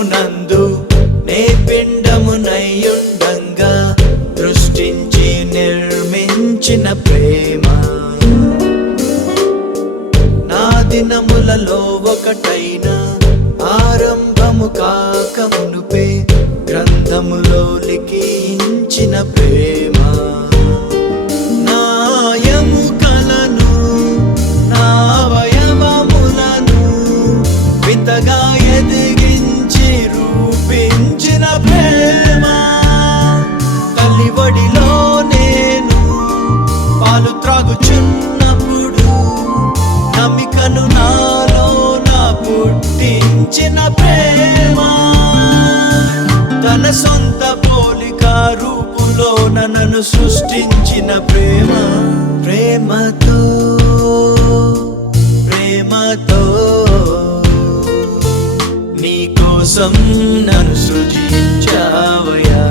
గర్భమునందు నే పిండమునయ్యుండంగా సృష్టించి నిర్మించిన ప్రేమ నా దినములలో ఒకటైన ఆరంభము కాక మునుపే గ్రంథములో లిఖించిన ప్రేమ నా ఎముకలను నా అవయవములను వింతగా ఎదిగించి రూపించిన ప్రేమ తల్లివడిలో నేను పాలు త్రాగుచున్నప్పుడు నమ్మికను నాలో నా పుట్టించిన ప్రేమ తన సొంత పోలిక రూపులో నన్ను సృష్టించిన ప్రేమ ప్రేమతో ప్రేమతో నీ కోసం నన్ను సృజించావయ్యా